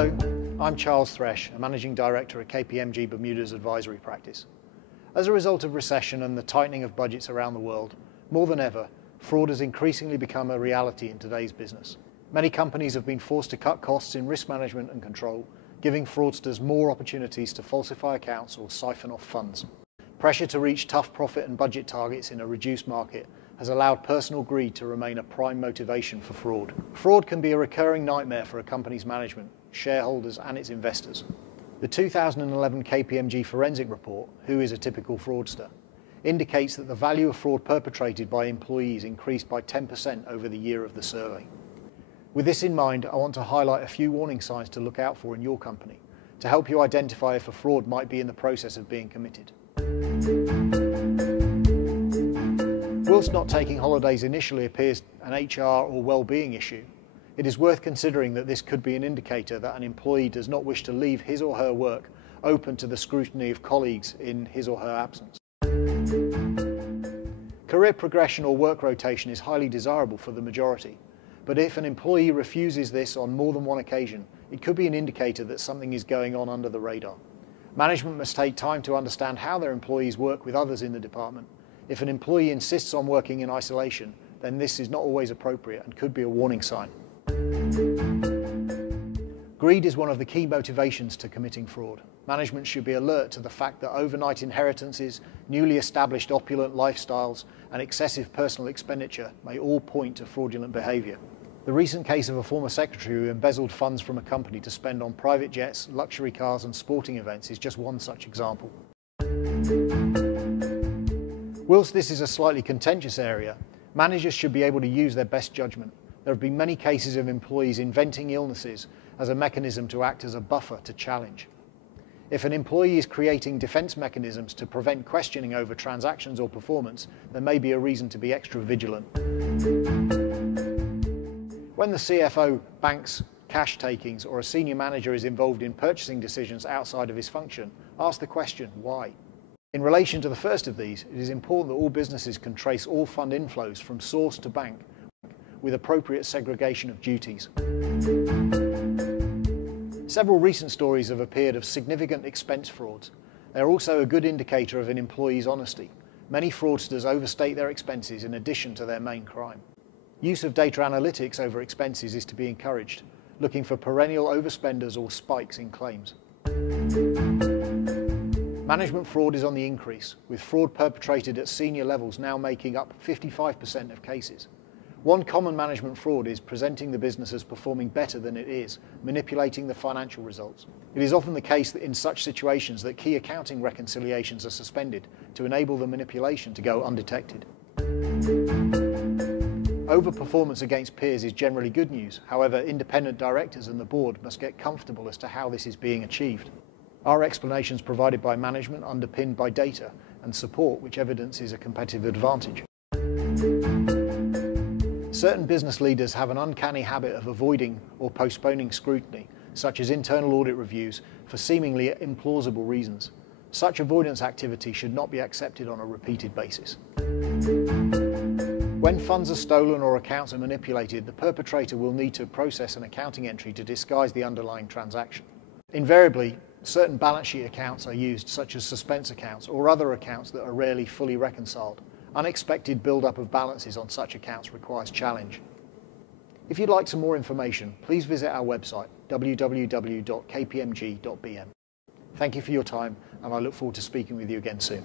Hello, I'm Charles Thresh, a Managing Director at KPMG Bermuda's advisory practice. As a result of recession and the tightening of budgets around the world, more than ever, fraud has increasingly become a reality in today's business. Many companies have been forced to cut costs in risk management and control, giving fraudsters more opportunities to falsify accounts or siphon off funds. Pressure to reach tough profit and budget targets in a reduced market has allowed personal greed to remain a prime motivation for fraud. Fraud can be a recurring nightmare for a company's management, shareholders and its investors. The 2011 KPMG forensic report, Who is a Typical Fraudster?, indicates that the value of fraud perpetrated by employees increased by 10% over the year of the survey. With this in mind, I want to highlight a few warning signs to look out for in your company to help you identify if a fraud might be in the process of being committed. Whilst not taking holidays initially appears an HR or well-being issue, it is worth considering that this could be an indicator that an employee does not wish to leave his or her work open to the scrutiny of colleagues in his or her absence. Career progression or work rotation is highly desirable for the majority, but if an employee refuses this on more than one occasion, it could be an indicator that something is going on under the radar. Management must take time to understand how their employees work with others in the department. If an employee insists on working in isolation, then this is not always appropriate and could be a warning sign. Greed is one of the key motivations to committing fraud. Management should be alert to the fact that overnight inheritances, newly established opulent lifestyles, and excessive personal expenditure may all point to fraudulent behaviour. The recent case of a former secretary who embezzled funds from a company to spend on private jets, luxury cars and sporting events is just one such example. Whilst this is a slightly contentious area, managers should be able to use their best judgment. There have been many cases of employees inventing illnesses as a mechanism to act as a buffer to challenge. If an employee is creating defence mechanisms to prevent questioning over transactions or performance, there may be a reason to be extra vigilant. When the CFO banks cash takings or a senior manager is involved in purchasing decisions outside of his function, ask the question, why? In relation to the first of these, it is important that all businesses can trace all fund inflows from source to bank with appropriate segregation of duties. Several recent stories have appeared of significant expense frauds. They are also a good indicator of an employee's honesty. Many fraudsters overstate their expenses in addition to their main crime. Use of data analytics over expenses is to be encouraged, looking for perennial overspenders or spikes in claims. Management fraud is on the increase, with fraud perpetrated at senior levels now making up 55% of cases. One common management fraud is presenting the business as performing better than it is, manipulating the financial results. It is often the case that in such situations that key accounting reconciliations are suspended to enable the manipulation to go undetected. Overperformance against peers is generally good news. However, independent directors and the board must get comfortable as to how this is being achieved. Our explanations provided by management underpinned by data and support which evidences a competitive advantage. Certain business leaders have an uncanny habit of avoiding or postponing scrutiny, such as internal audit reviews, for seemingly implausible reasons. Such avoidance activity should not be accepted on a repeated basis. When funds are stolen or accounts are manipulated, the perpetrator will need to process an accounting entry to disguise the underlying transaction. Invariably, certain balance sheet accounts are used, such as suspense accounts or other accounts that are rarely fully reconciled. Unexpected build-up of balances on such accounts requires challenge. If you'd like some more information, please visit our website, www.kpmg.bm. Thank you for your time, and I look forward to speaking with you again soon.